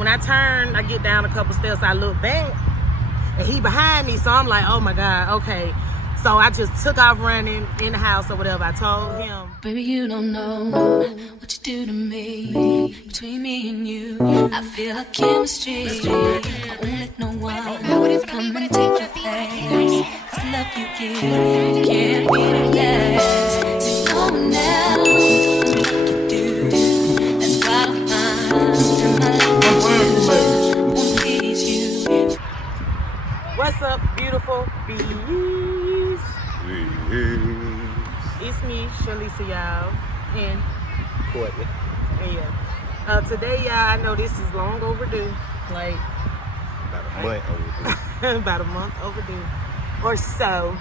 when I turn, I get down a couple steps, I look back, and he behind me, so I'm like, oh my God, okay. So I just took off running in the house or whatever. I told him, baby, you don't know what you do to me. Between me and you, I feel like chemistry. I won't let no one come and take your place. 'Cause the love you give can't be replaced. So no one else knows what you do. That's why I'm spend my life with you. Won't please you. what's up, beautiful bees? It's me, Shalisa, y'all, and Courtney. yeah. Today, y'all, I know this is long overdue, like About a month overdue. about a month overdue, or so,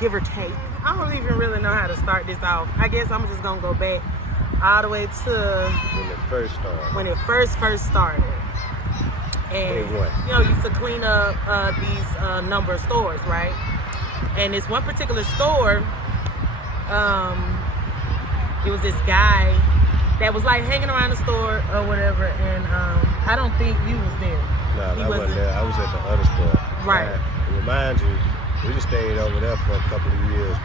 give or take. I don't even really know how to start this off. I guess I'm just gonna go back all the way to When it first started. when it first started. And 21. you know, used to clean up these number of stores, right? And this one particular store, it was this guy that was like hanging around the store or whatever, and I don't think you was there. No, He I wasn't there. I was at the other store. Right. Now, to remind you, we just stayed over there for a couple of years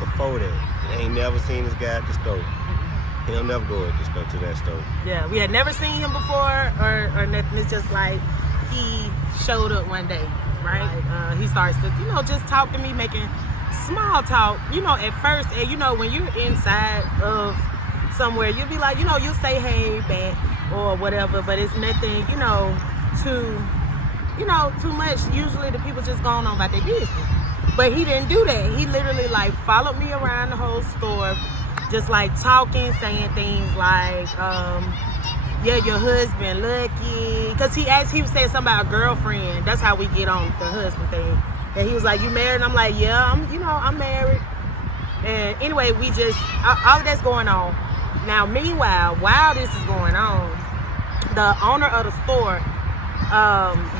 before that. I ain't never seen this guy at the store. He'll never go at the store to that store. Yeah, we had never seen him before or nothing. It's just like he showed up one day, right? He starts to, you know, just talk to me, making small talk. You know, at first, and you know, when you're inside of somewhere, you'll be like, you know, you'll say hey back or whatever, but it's nothing, you know, too much. Usually the people just going on about their business. But he didn't do that. He literally like followed me around the whole store, just like talking, saying things like, yeah, your husband lucky. Because he said something about a girlfriend. That's how we get on the husband thing. And he was like, you married? And I'm like, yeah, I'm married. And anyway, we just, all of that's going on. Now, meanwhile, while this is going on, the owner of the store,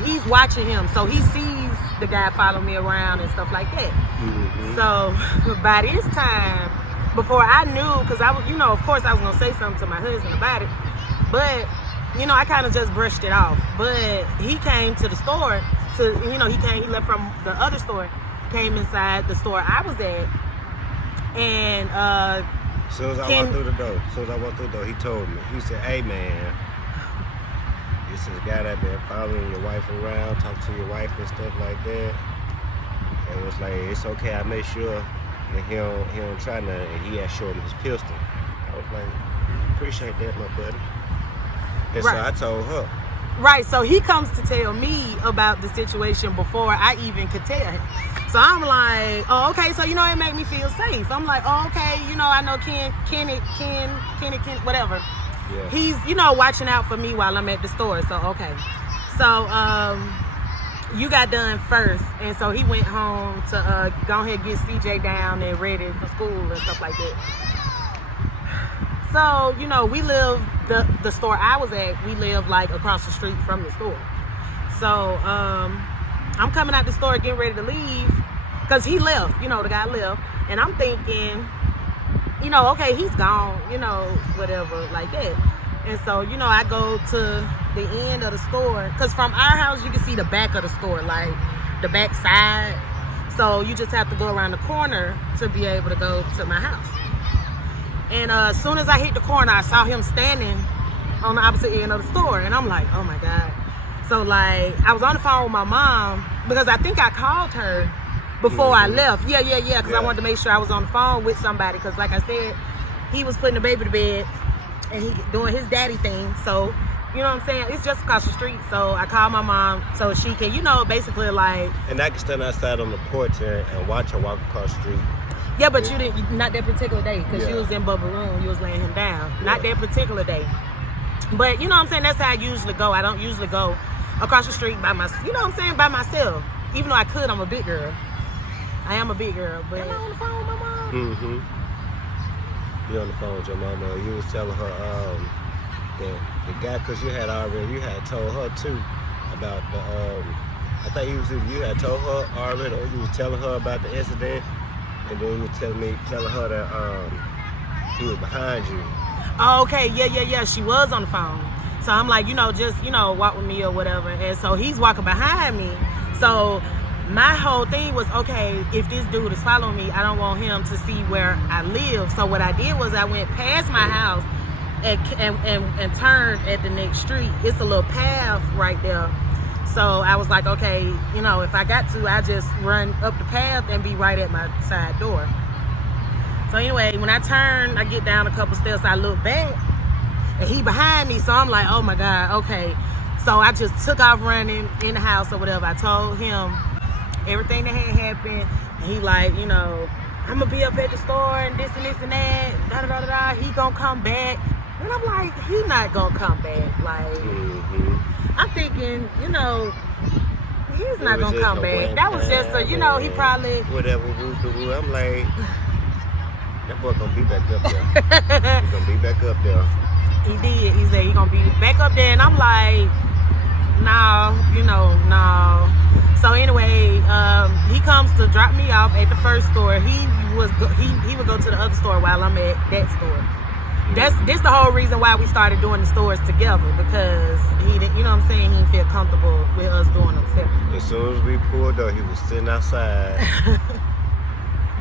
he's watching him. So he sees the guy follow me around and stuff like that. Mm-hmm. So by this time, before I knew, because I was, you know, of course I was going to say something to my husband about it. But, you know, I kind of just brushed it off. But he came to the store he left from the other store, came inside the store I was at. And As soon as I walked through the door, he told me. He said, hey, man, this is a guy that been following your wife around, talk to your wife and stuff like that. And it was like, it's okay, I made sure that he don't try nothing. And he had showed me his pistol. I was like, appreciate that, my buddy. And Right. so I told her. Right, so he comes to tell me about the situation before I even could tell him. So I'm like, oh, okay, so, you know, it made me feel safe. I'm like, oh, okay, you know, I know Ken, whatever. Yeah. He's, you know, watching out for me while I'm at the store, so, okay. So, you got done first, and so he went home to go ahead and get CJ down and ready for school and stuff like that. So, you know, we live, the store I was at, we live like across the street from the store. So, I'm coming out the store getting ready to leave because he left, you know, the guy left. And I'm thinking, you know, okay, he's gone, you know, whatever, like that. And so, you know, I go to the end of the store because from our house, you can see the back of the store, like the back side. So you just have to go around the corner to be able to go to my house. And as soon as I hit the corner, I saw him standing on the opposite end of the store. And I'm like, oh my God. So like, I was on the phone with my mom because I think I called her before I left. Yeah. Because I wanted to make sure I was on the phone with somebody. Because like I said, he was putting the baby to bed and he doing his daddy thing. So, you know what I'm saying? It's just across the street. So I called my mom so she can, you know, basically like. And I can stand outside on the porch and watch her walk across the street. Yeah, but you didn't, not that particular day, because you was in Bubba room, you was laying him down. Not that particular day. But you know what I'm saying, that's how I usually go. I don't usually go across the street by myself, you know what I'm saying, by myself. Even though I could, I'm a big girl. I am a big girl, but am I on the phone with my mom? Mm-hmm. You on the phone with your mama, you was telling her, the guy, because you had told her too about the, I think you had told her already, or you was telling her about the incident. And then you was telling her that he was behind you. Oh, okay, yeah. She was on the phone. So I'm like, just, walk with me or whatever. And so he's walking behind me. So my whole thing was, okay, if this dude is following me, I don't want him to see where I live. So what I did was I went past my house and turned at the next street. It's a little path right there. So I was like, okay, if I got to, I just run up the path and be right at my side door. So anyway, when I turn, I get down a couple steps, I look back, and he behind me. So I'm like, oh my God, okay. So I just took off running in the house or whatever. I told him everything that had happened. And he like, I'm gonna be up at the store and this and that, da-da-da-da-da. He gonna come back. And I'm like, he not gonna come back. Like, I'm thinking, he's not gonna come back. That was just a, he probably... Whatever, woo-doo-woo. I'm like, that boy gonna be back up there. He's gonna be back up there. He did. He said he gonna be back up there. And I'm like, no. So anyway, he comes to drop me off at the first store. He would go to the other store while I'm at that store. This the whole reason why we started doing the stores together, because he didn't, he didn't feel comfortable with us doing them separately. As soon as we pulled up, he was sitting outside.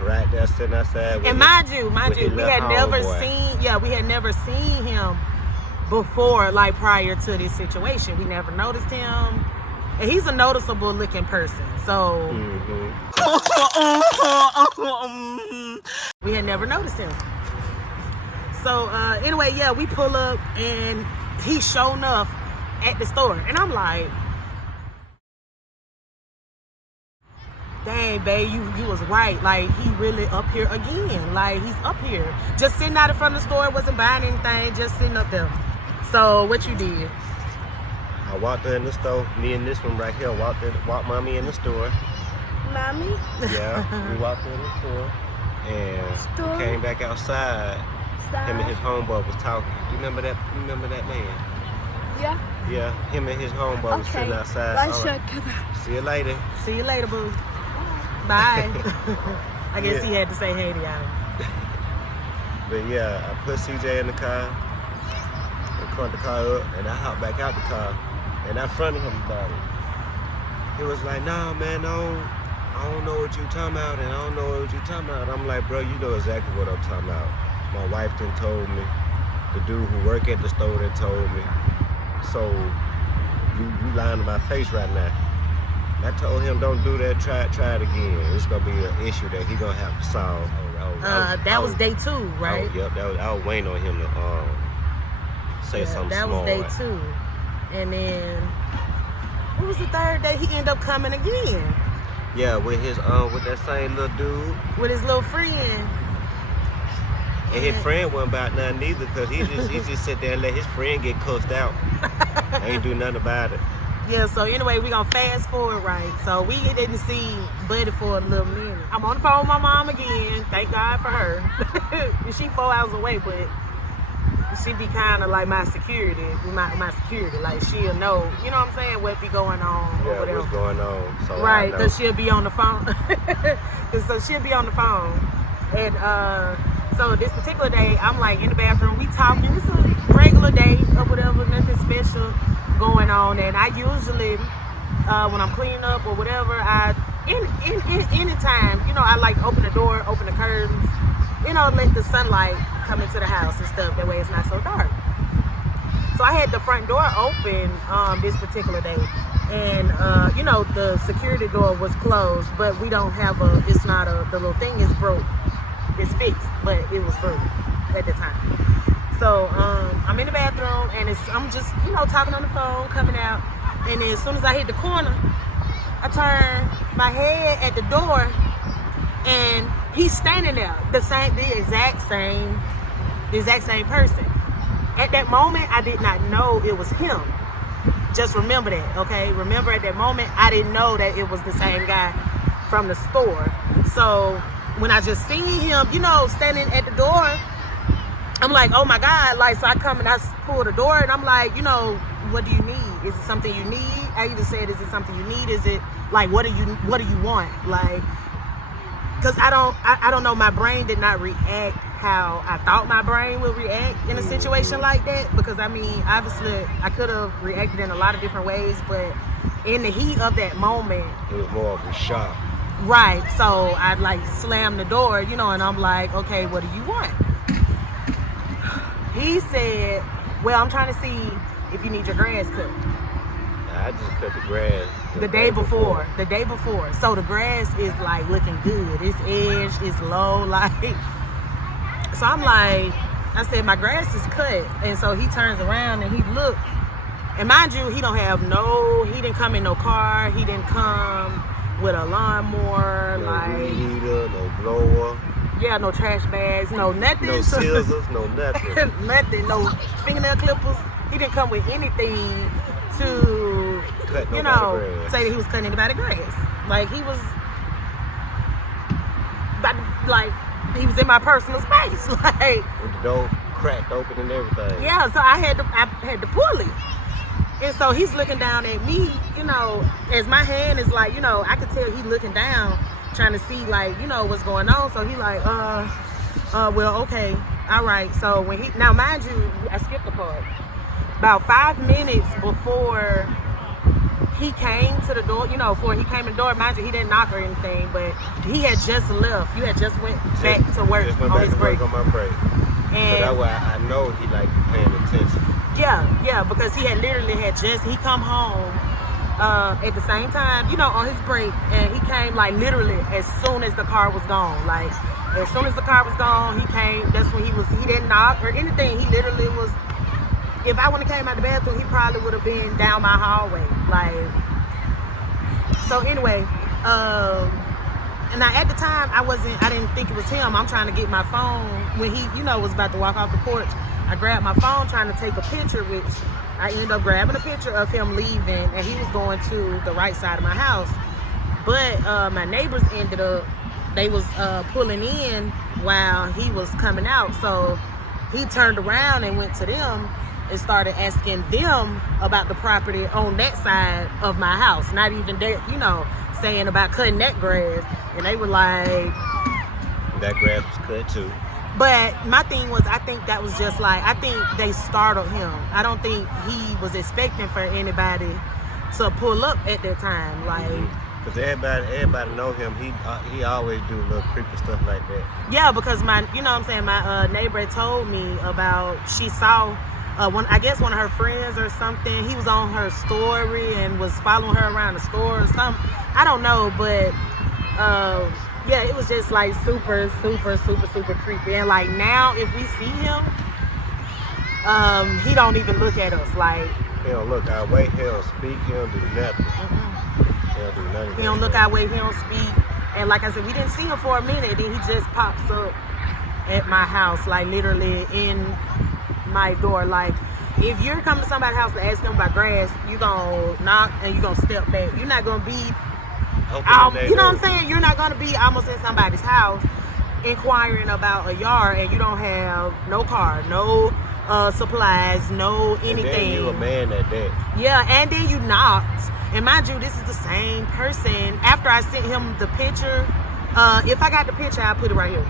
Right there sitting outside. And mind you, we had never seen him before, like prior to this situation. We never noticed him. And he's a noticeable looking person. So we had never noticed him. So anyway, we pull up and he's showing enough at the store. And I'm like, dang, babe, you was right. Like, he really up here again. Like, he's up here. Just sitting out in front of the store, wasn't buying anything, just sitting up there. So, what you did? I walked her in the store. Me and this one right here walked mommy in the store. Mommy? Yeah, we walked her in the store. And we came back outside. Him and his homeboy was talking. You remember that man? Yeah. Yeah, him and his homeboy was sitting outside. See you later. See you later, boo. Bye. I guess he had to say hey to y'all. But yeah, I put CJ in the car, and cranked the car up, and I hopped back out the car, and I fronted him about it. He was like, nah, man, I don't know what you talking about, and I don't know what you talking about. I'm like, bro, you know exactly what I'm talking about. My wife done told me. The dude who work at the store done told me. So you lying to my face right now. I told him don't do that. Try it again. It's gonna be an issue that he gonna have to solve. That was day 2, right? Yep. I was waiting on him to say something that small. That was day 2, and then what was the third day? He ended up coming again. Yeah, with his with that same little dude. With his little friend. And his friend wasn't about nothing either, because he just sit there and let his friend get cussed out. Ain't do nothing about it. Yeah, so anyway, we gonna fast forward, right? So we didn't see Buddy for a little minute. I'm on the phone with my mom again. Thank God for her. She 4 hours away, but she be kind of like my security. My security, like she'll know, you know what I'm saying, what be going on or whatever. What's going on. So right, because she'll be on the phone. So she'll be on the phone. And so this particular day, I'm like in the bathroom, we talking. It's a regular day or whatever, nothing special going on. And I usually, when I'm cleaning up or whatever, any time, I like open the door, open the curtains, let the sunlight come into the house and stuff. That way it's not so dark. So I had the front door open this particular day. And, the security door was closed, but we don't have the little thing is broke. It's fixed, but it was broke at the time. So I'm in the bathroom, and I'm just, talking on the phone, coming out. And then as soon as I hit the corner, I turn my head at the door, and he's standing there, the exact same person. At that moment, I did not know it was him. Just remember that, okay? Remember at that moment, I didn't know that it was the same guy from the store. So when I just seen him, standing at the door, I'm like, oh my God. Like, so I come and I pull the door, and I'm like, what do you need? Is it something you need? I even said, is it something you need? Is it like, what do you want? Like, cause I don't know, my brain did not react how I thought my brain would react in a situation like that, because I mean, obviously I could have reacted in a lot of different ways, but in the heat of that moment, it was more of a shock. Right. So I like slammed the door, you know, and I'm like, okay, what do you want? He said, well, I'm trying to see if you need your grass cut. I just cut the grass The day before. The day before. So the grass is like looking good. It's edged, it's low, like. So I'm like, I said, my grass is cut. And so he turns around and he looked. And mind you, he didn't come in no car. He didn't come with a lawnmower, no like. weed eater, no blower. Yeah, no trash bags, no nothing. No scissors, no nothing. Nothing, no fingernail clippers. He didn't come with anything to, Cut you nobody's know, grass. say that he was cutting anybody's grass. Like he was, he was in my personal space. Like With the door cracked open and everything. yeah, so I had to pull it. And so he's looking down at me, you know, as my hand is like, you know, I could tell he's looking down, trying to see like, you know, what's going on. So he like, well, okay, all right. So when now mind you, I skipped the part. About 5 minutes before he came to the door, you know, before he came to the door, mind you, he didn't knock or anything, but he had just left. You had just went back to work on his break. On my break. And So that way I know he like paying attention. yeah, because he come home at the same time, you know, on his break, and he came like literally as soon as the car was gone. Like as soon as the car was gone, he came. That's when he didn't knock or anything. He literally was. If I wouldn't have came out the bathroom, he probably would have been down my hallway. Like, so anyway, and at the time I didn't think it was him. I'm trying to get my phone when he, you know, was about to walk off the porch. I grabbed my phone trying to take a picture, which I ended up grabbing a picture of him leaving, and he was going to the right side of my house. But my neighbors they was pulling in while he was coming out. So he turned around and went to them and started asking them about the property on that side of my house. Not even that, you know, saying about cutting that grass. And they were like... That grass was cut too. But my thing was, I think that was just like, I think they startled him. I don't think he was expecting for anybody to pull up at that time. Like... Because everybody know him. He always do little creepy stuff like that. Yeah, because you know what I'm saying, my neighbor told me about, she saw... I guess one of her friends or something, he was on her story and was following her around the store or something. I don't know, but yeah, it was just like super, super, super, super creepy. And like now, if we see him, he don't even look at us. Like He don't look our way. He don't speak. He don't do nothing. He don't do nothing. he don't look our way. He don't speak. And like I said, we didn't see him for a minute. Then he just pops up at my house, like literally in my door. Like if you're coming to somebody's house to ask them about grass, you gonna knock and you gonna step back. You're not gonna be you know what I'm saying, you're not gonna be almost in somebody's house inquiring about a yard and you don't have no car, no supplies, no anything. And then you a man at that. Yeah, and then you knocked. And mind you, this is the same person. After I sent him the picture, if I got the picture, I'll put it right here.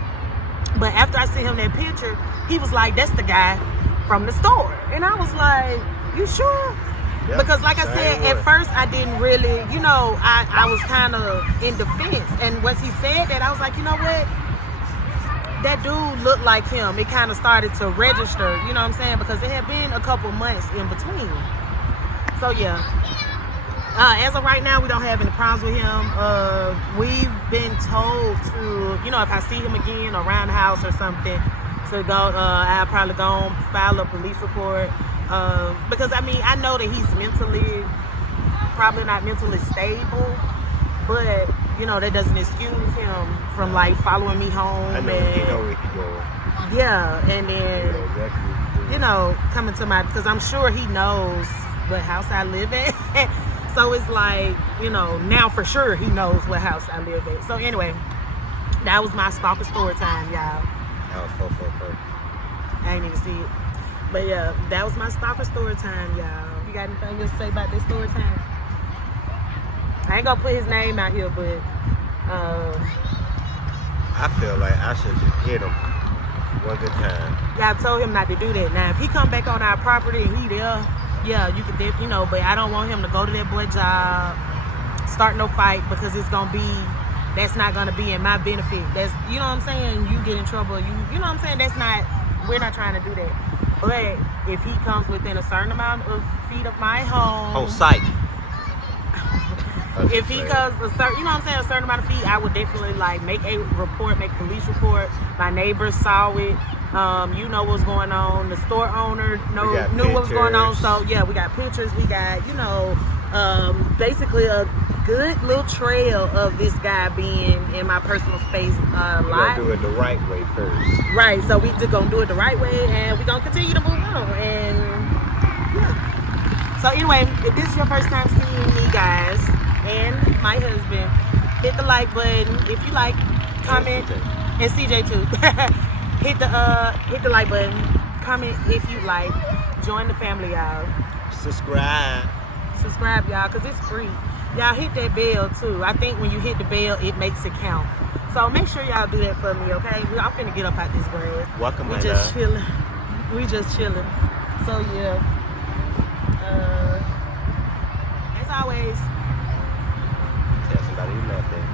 But after I sent him that picture, he was like, that's the guy from the store. And I was like, you sure? Yep, because like I said, at first I didn't really, you know, I was kind of in defense. And once he said that, I was like, you know what? That dude looked like him. It kind of started to register, you know what I'm saying? Because it had been a couple months in between. So yeah. As of right now, we don't have any problems with him. We've been told to, you know, if I see him again around the house or something, to go, I'll probably go and file a police report. Because, I mean, I know that he's probably not mentally stable, but, you know, that doesn't excuse him from, like, following me home. I know, and, he know where he going. Yeah, and then, You know exactly what he doing. you know, coming to because I'm sure he knows what house I live in. So it's like, you know, now for sure he knows what house I live in. So anyway, that was my Stalker story time, y'all. That was 444. I ain't even see it. But yeah, that was my Stalker story time, y'all. You got anything else to say about this story time? I ain't gonna put his name out here, but I feel like I should just hit him. One good time. Yeah, I told him not to do that. Now, if he come back on our property and he there, yeah, you can, you know, but I don't want him to go to that boy job, start no fight, because it's gonna be, that's not gonna be in my benefit. That's, you know what I'm saying? You get in trouble. You know what I'm saying? That's not, we're not trying to do that. But if he comes within a certain amount of feet of my home, On site. if he comes a certain, you know what I'm saying, a certain amount of feet, I would definitely like make a report, make a police report. My neighbors saw it. You know what's going on. The store owner knew what was going on. So yeah, we got pictures. We got, you know, basically a good little trail of this guy being in my personal space a lot. Do it the right way first. Right. So we just gonna do it the right way, and we gonna continue to move on. And yeah. So anyway, if this is your first time seeing me, guys, and my husband, hit the like button if you like, comment, and CJ too. hit the like button, comment if you like, join the family, y'all. Subscribe, y'all, because it's free. Y'all hit that bell too. I think when you hit the bell, it makes it count. So make sure y'all do that for me, okay? I'm finna get up out this grass. Welcome, we just chilling. We just chilling. So yeah. As always, tell somebody you love them.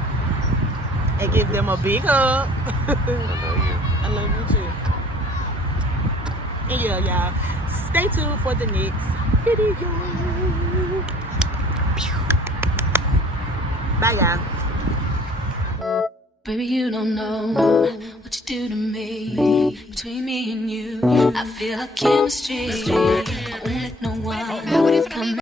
And give them a big hug. I love you. I love you too. And yeah, y'all, stay tuned for the next video. Bye, y'all. Baby, you don't know what you do to me. Between me and you, I feel a chemistry. I won't let no one come